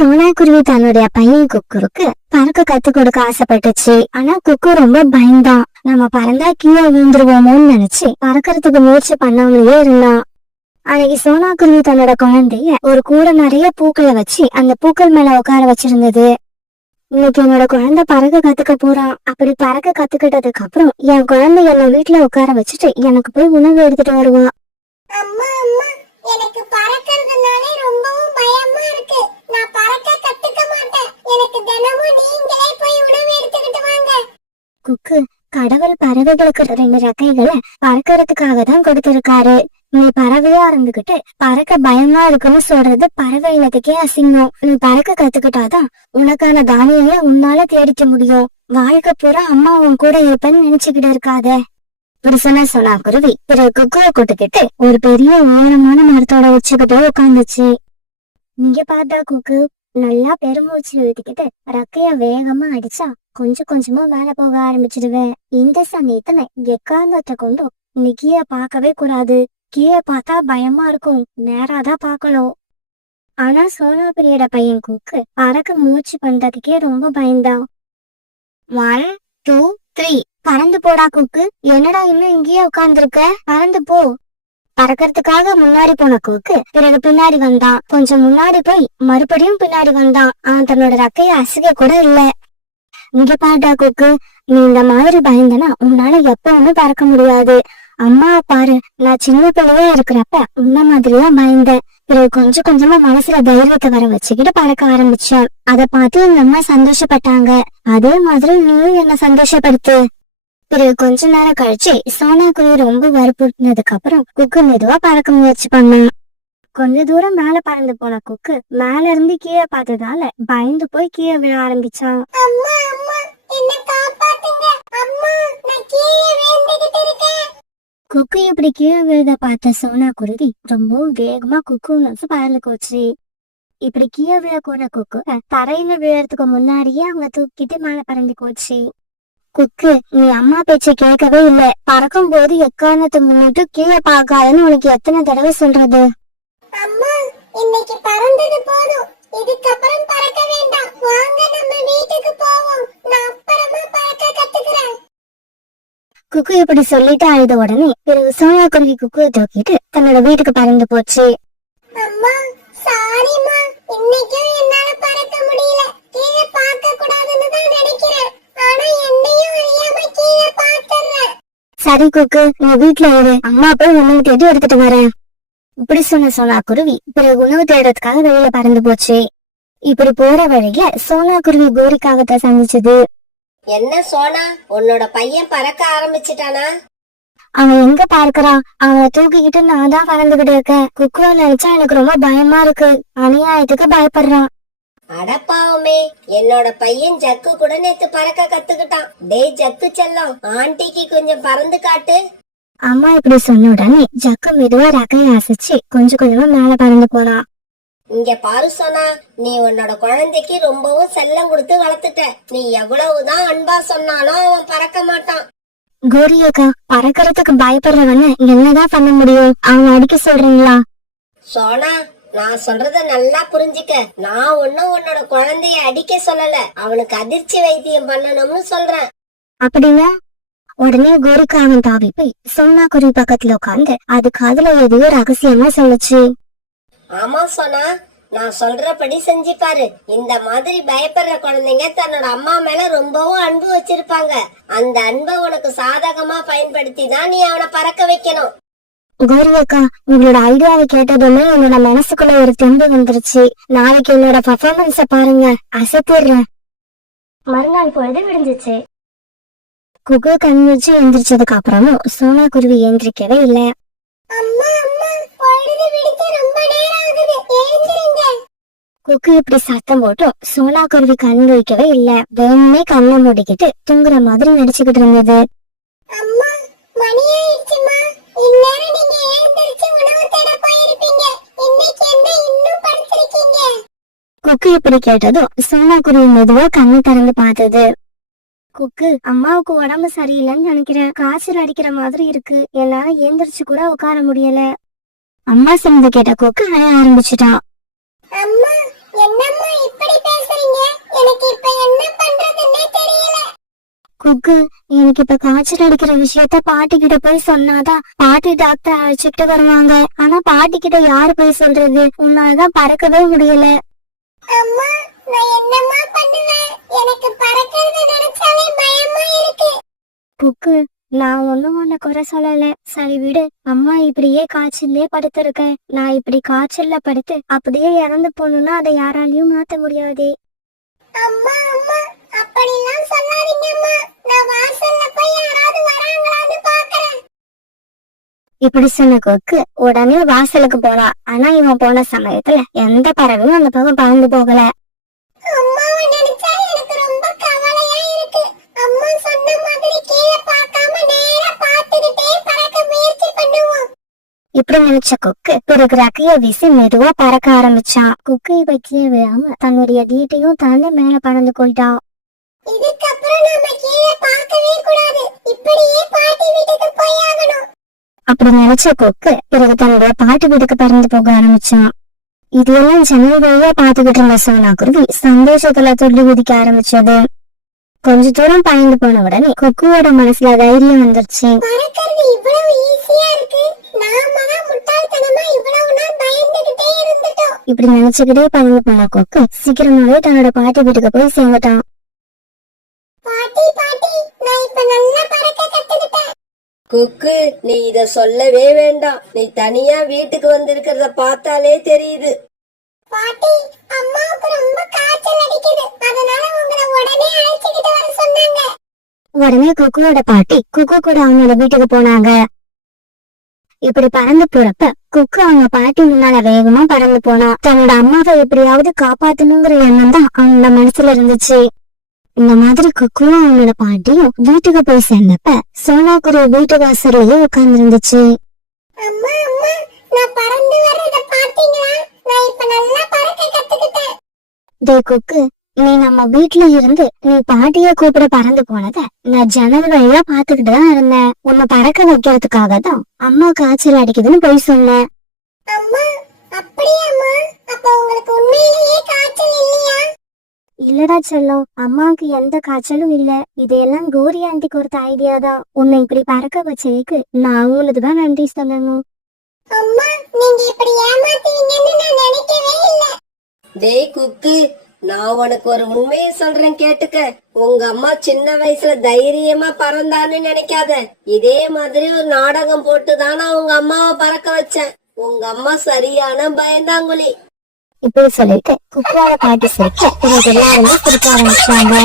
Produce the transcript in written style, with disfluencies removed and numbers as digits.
சோனா குருவி தன்னுடைய பையன் குக்குருக்கு பறக்க கத்து கொடுக்க ஆசைப்பட்டுச்சு. ஆனா குக்கு ரொம்ப பயந்தான். நம்ம பறந்தா கீழே விழுந்துருவோமோன்னு நினைச்சு பறக்கிறதுக்கு முயற்சி பண்ணாமலேயே இருந்தான். அன்னைக்கு சோனா குருவி தன்னோட குழந்தைய ஒரு கூட நிறைய பூக்களை வச்சு அந்த பூக்கள் மேல உட்கார வச்சிருந்தது. இன்னைக்கு என்னோட குழந்தை பறக்க கத்துக்க போறான். அப்படி பறக்க கத்துக்கிட்டதுக்கு அப்புறம் என் குழந்தை என்ன வீட்டுல உட்கார வச்சுட்டு எனக்கு போய் உணவு எடுத்துட்டு வருவான். அம்மா அம்மா, எனக்கு பறக்கிறதுனாலே ரொம்பவும் பயமா இருக்கு. நான் பறக்க கத்துக்க மாட்டேன். எனக்கு தினமும் நீங்களே போய் உணவு எடுத்துக்கிட்டு வாங்க. குக்கு, கடவுள் பறவைகளுக்கு 2 ரெக்கைகளை பறக்கிறதுக்காக தான் கொடுத்திருக்காரு. நீ பறவையா இருந்துகிட்டு பறக்க பயமா இருக்குன்னு சொல்றது பறவை இனத்துக்கே அசிங்கம். நீ பறக்க கத்துக்கிட்டாதான் உனக்கான தானியங்களை உன்னால தேடிக்க முடியும். வாழ்க்கை பூரா அம்மா உன் கூட இருப்பேன்னு நினைச்சுக்கிட்டு இருக்காத. இப்படி சொன்னா குருவி பிறகு குக்குவை கூட்டுக்கிட்டு ஒரு பெரிய உயரமான மரத்தோட உச்சிக்கிட்ட உட்காந்துச்சு. நீங்க பார்த்தா குக்கு நல்லா பெருமூச்சு எழுதிக்கிட்டு ரெக்கைய வேகமா அடிச்சா கொஞ்சம் கொஞ்சமா மேல போக ஆரம்பிச்சிடுவேன். இந்த சமயத்துல எக்காந்தத்தை கொண்டும் நீ கீழே பார்க்கவே கூடாது. கீழே பார்த்தா பயமா இருக்கும், நேராதான் பார்க்கணும். ஆனா சோனாபிரியோட பையன் குக்கு பறக்க முயற்சி பண்றதுக்கே ரொம்ப பயந்தான். 1 2 3 பறந்து போடா குக்கு. என்னடா இன்னும் இங்கேயே உட்கார்ந்துருக்க? பறந்து போ. பறக்கிறதுக்காக முன்னாடி போன குக்கு பிறகு பின்னாடி வந்தான். கொஞ்சம் முன்னாடி போய் மறுபடியும் பின்னாடி வந்தான். அவன் தன்னோட ரெக்கைய அசைக்க கூட இல்ல. இங்க பாட்டா குக்கு, நீ இந்த மாதிரி பயந்தனா உன்னால எப்பவுமே பறக்க முடியாது. அம்மா பாரு, நான் சின்ன பிள்ளையா இருக்கிறப்ப உன்ன மாதிரிதான் பயந்தேன். பிறகு கொஞ்சம் கொஞ்சமா மனசுல தைரியத்தை வர வச்சுக்கிட்டு பறக்க ஆரம்பிச்சேன். அத பார்த்து எங்க அம்மா சந்தோஷப்பட்டாங்க. அதே மாதிரி நீயும் என்ன சந்தோஷப்படுத்து. பிறகு கொஞ்ச நேரம் கழிச்சு சோனா குருவி ரொம்ப வற்புறுத்தினதுக்கு அப்புறம் குக்கு மெதுவா பறக்க முயற்சி பண்ணான். கொஞ்ச தூரம் மேல பறந்து போன குக்கு மேல இருந்து கீழே பார்த்ததால பயந்து போய் கீழே விழ ஆரம்பிச்சான். அம்மா அம்மா, என்ன காப்பாத்துங்க. அம்மா, நான் கீழே விழுந்துகிட்டு இருக்கேன். குக்கு இப்படி கீழே விழுத பார்த்த சோனா குருவி ரொம்ப வேகமா குக்கு நோக்கி பறந்து போச்சு. இப்படி கீழே விழக்கூட குக்கு தரையில விழறதுக்கு முன்னாடியே அவங்க தூக்கிட்டு மேல பறந்து போச்சு. குக்கு, நீ அம்மா பேச்ச கேட்கவே இல்ல. பறக்கும் போது எக்காரணத்தை முன்னிட்டு கீழே பார்க்காதன்னு உனக்கு எத்தனை தடவை சொல்றது? அம்மா, இன்னைக்கு பறந்தது போதும். இதுக்கப்புறம் பறக்க வேண்டாம். வாங்க நம்ம வீட்டுக்கு போவோம். நான் அப்புறமா பறக்க கத்துக்கிறேன். குக்கு இப்படி சொல்லிட்டு அழுத உடனே பிறகு சோனா குருவி குக்குவை தூக்கிட்டு தன்னோட வீட்டுக்கு பறந்து போச்சு. அம்மா, சாரிம்மா. இன்னைக்கும் என்னால பறக்க முடியல. கீழே பார்க்க கூடாதுன்னு தான் நினைக்கிறேன். ஆனா என்னையும் அறியாம கீழே பார்த்துறேன். சரி குக்கு, நீ வீட்டுல இரு. அம்மா போய் உணவு தேடி எடுத்துட்டு வரேன். இப்படி சொன்ன சோனா குருவி பிறகு உணவு தேடுறதுக்காக வெளியில பறந்து போச்சு. இப்படி போற வழியில சோனா குருவி கோரிக்காகத்தை சந்திச்சது. என்ன சோனா, உன்னோட பையன் பறக்க ஆரம்பிச்சிட்டானா? அவன் எங்க பார்க்கறான்? அவனை தூக்கிக்கிட்டு நான் தான் பறந்துகிட்டு இருக்கேன். குக்குவை நினைச்சா எனக்கு ரொம்ப பயமா இருக்கு. அநியாயத்துக்கு பயப்படுறான். அடப்பாவுமே, என்னோட பையன் ஜக்கு கூட நேத்து பறக்க கத்துக்கிட்டான். டேய் ஜக்கு செல்லம், ஆண்டிக்கு கொஞ்சம் பறந்து காட்டு. அம்மா இப்படி சொன்ன உடனே ஜக்கு மெதுவா ரெக்கைய அசைச்சு கொஞ்சம் கொஞ்சமா மேல பறந்து போறான். இங்க பாரு சோனா, நீ உன்னோட குழந்தைக்கு ரொம்பவும் செல்லம் கொடுத்து வளர்த்துட்ட. நீ எவ்வளவுதான் அன்பா சொன்னாலும் அவன் பறக்க மாட்டான். கோரியக்கா, பறக்கிறதுக்கு பயப்படுறவன என்னதான் பண்ண முடியும்? அவன் அடிக்க சொல்றீங்களா? சோனா, நான் சொல்றத நல்லா புரிஞ்சுக்க. நான் ஒன்னும் உன்னோட குழந்தைய அடிக்க சொல்லல, அவனுக்கு அதிர்ச்சி வைத்தியம் பண்ணணும்னு சொல்றேன். அப்படின்னா? உடனே கோரிக்கா அவன் தாவி போய் சோனா குருவி பக்கத்துல உட்காந்து அது காதுல எதையோ ரகசியமா சொல்லுச்சு. ஆமா சோனா, நான் சொல்றபடி செஞ்சு பாரு. இந்த மாதிரி பயப்படுற குழந்தைங்க தன்னோட அம்மா மேல ரொம்பவும் அன்பு வச்சிருப்பாங்க. அந்த அன்பை உனக்கு சாதகமா பயன்படுத்தி தான் நீ அவனை பறக்க வைக்கணும். கோரியக்கா, உங்களோட ஐடியாவை கேட்டதுமே என்னோட மனசுக்குள்ள ஒரு தெம்பு வந்துருச்சு. நாளைக்கு என்னோட பர்ஃபார்மன்ஸ பாருங்க, அசத்திடுறேன். மறுநாள் பொழுது விடிஞ்சிச்சு. குக்கு கண் வச்சு எந்திரிச்சதுக்கு அப்புறமும் சோனா குருவி எந்திரிக்கவே இல்ல. அம்மா அம்மா, பொழுது விடிக்க ரொம்ப நேரம் ஆகுது. எழுந்திருங்க. குக்கு இப்படி சத்தம் போட்டும் சோனா குருவி கண் வைக்கவே இல்ல. வேணுமே கண்ணை மூடிக்கிட்டு தூங்குற மாதிரி நடிச்சுக்கிட்டு இருந்தது. அம்மா, மணி ஆயிடுச்சுமா. இந்நேரம் நீங்க எழுந்திருச்சு உணவு தேட போயிருப்பீங்க. இன்னைக்கு என்ன இன்னும் படுத்திருக்கீங்க? குக்கு இப்படி கேட்டதும் சோனா குருவி மெதுவா கண்ணை திறந்து பார்த்தது. குக்கு, அம்மாவுக்கு உடம்பு சரியில்லைன்னு நினைக்கிறேன். காய்ச்சல் அடிக்கிற மாதிரி இருக்கு. என்னால எந்திரிச்சு கூட உட்கார முடியல. அம்மா சொன்னதை கேட்ட குக்கு அழ ஆரம்பிச்சுட்டான். அம்மா, என்னம்மா இப்ப எனக்கு இப்ப என்ன பண்றதுன்னே தெரியல. குக்கு, எனக்கு இப்ப காய்ச்சல் அடிக்கிற விஷயத்த பாட்டி கிட்ட போய் சொன்னாதான் பாட்டி டாக்டர் அழைச்சிட்டு வருவாங்க. ஆனா பாட்டி கிட்ட யாரு போய் சொல்றது? உன்னாலதான் பறக்கவே முடியல. அம்மா, நான் என்னம்மா பண்ணுவேன்? எனக்கு பறக்கிறது நினைச்சாலே பயமா இருக்கு. குக்கு, நான் ஒண்ணும் உன்னை குறை சொல்லல. சரி விடு. அம்மா இப்படியே காய்ச்சல்லே படுத்திருக்கேன். நான் இப்படி காய்ச்சல்ல படுத்து அப்படியே இறந்து போகணும்னா அதை யாராலையும் மாத்த முடியாதே. அம்மா அம்மா, அப்படிலாம் சொல்லாதீங்கம்மா. நான் வாசல்ல போய் யாராவது வராங்களான்னு பாக்குறேன். இப்படி சொன்ன கொக்கு உடனே வாசலுக்கு போனா. ஆனா இவன் போன சமயத்துல எந்த பறவையும் அந்த பக்கம் பறந்து போகல. அம்மாவை நினைச்சா எனக்கு ரொம்ப கவலையா இருக்கு. அம்மா சொன்ன மாதிரி கீழே பார்க்காம நேரா பார்த்துக்கிட்டே பறக்க முயற்சி பண்ணுவோம். இப்படி நினைச்ச கொக்கு பிறகு ரக்கைய வீசி மெதுவா பறக்க ஆரம்பிச்சான். கொக்கு இப்ப கீழே விழாம தன்னுடைய வீட்டையும் தாண்டி மேல பறந்து போயிட்டான். இதுக்கப்புறம் நாம கீழே பார்க்கவே கூடாது. இப்படியே பாட்டி வீட்டுக்கு போய் ஆகணும். அப்படி நினைச்ச கொக்கு பிறகு தன்னுடைய பாட்டி வீட்டுக்கு பறந்து போக ஆரம்பிச்சான். இதெல்லாம் ஜன்னல் வழியா பாத்துக்கிட்டு இருந்த சோனா குருவி சந்தோஷத்துல துள்ளி குதிக்க ஆரம்பிச்சது. கொஞ்ச தூரம் பயந்து போன உடனே கொக்குவோட மனசுல தைரியம் வந்துருச்சு. பறக்கிறது இவ்வளவு ஈஸியா இருக்கு. நாம தான் முட்டாள்தனமா இவ்வளவு நாள் பயந்துகிட்டே இருந்துட்டோம். இப்படி நினைச்சுக்கிட்டே பறந்து போன கொக்கு சீக்கிரமாவே தன்னோட பாட்டி வீட்டுக்கு போய் சேர்ந்துட்டான். பாட்டி பாட்டி, நான் இப்ப நல்லா பறக்க கத்துக்கிட்டேன். குக்கு, நீ இத சொல்லவே வேண்டாம். நீ தனியா வீட்டுக்கு வந்திருக்கிறத பார்த்தாலே தெரியுது. பாட்டி, அம்மாவுக்கு ரொம்ப காய்ச்சல் அடிக்குது. அதனால உங்களை உடனே அழைச்சிக்கிட்டு வர சொன்னாங்க. உடனே குக்குவோட பாட்டி குக்கு கூட அவனோட வீட்டுக்கு போனாங்க. இப்படி பறந்து போறப்ப குக்கு அவங்க பாட்டி முன்னால வேகமா பறந்து போனா. தன்னோட அம்மாவை எப்படியாவது காப்பாத்தணுங்கிற எண்ணம் தான் அவனோட மனசுல இருந்துச்சு. இந்த மாதிரி குக்குவும் அவனோட பாட்டியும் வீட்டுக்கு போய் சேர்ந்தப்ப சோனா குருவி வீட்டு வாசல்லையே உட்கார்ந்து இருந்துச்சு. அம்மா அம்மா, நான் பறந்து வர்றத பாத்தீங்களா? நான் இப்ப நல்லா பறக்க கத்துக்கிட்டேன். டே குக்கு, நீ நம்ம வீட்டுல இருந்து நீ பாட்டிய கூப்பிட பறந்து போனத நான் ஜன்னல் வழியா பாத்துக்கிட்டு தான் இருந்தேன். உன்னை பறக்க வைக்கிறதுக்காக தான் அம்மா காய்ச்சல் அடிக்குதுன்னு போய் சொன்னேன். அம்மா, அப்படியாம்மா? அப்ப உங்களுக்கு உண்மையிலேயே காய்ச்சல் இல்லையா? இல்லடா செல்லம், அம்மாவுக்கு எந்த காய்ச்சலும் இல்ல. இதையெல்லாம் கோரி ஆண்டி கொடுத்த ஐடியா தான். உன்னை இப்படி பறக்க வச்சதுக்கு நான் அவங்களுக்கு தான் நன்றி சொல்லணும். அம்மா, நீங்க இப்படி ஏமாத்துவீங்கன்னு நான் நினைக்கவே இல்ல. டேய் குக்கு, நான் உனக்கு ஒரு உண்மையை சொல்றேன் கேட்டுக்க. உங்க அம்மா சின்ன வயசுல தைரியமா பறந்தான்னு நினைக்காத. இதே மாதிரி ஒரு நாடகம் போட்டுதான் நான் உங்க அம்மாவை பறக்க வச்சேன். உங்க அம்மா சரியான பயந்தாங்குழி. இப்படி சொல்லிட்டு குக்குவோட பாட்டி சிரிக்க பிறகு எல்லாருமே சிரிக்க ஆரம்பிச்சாங்க.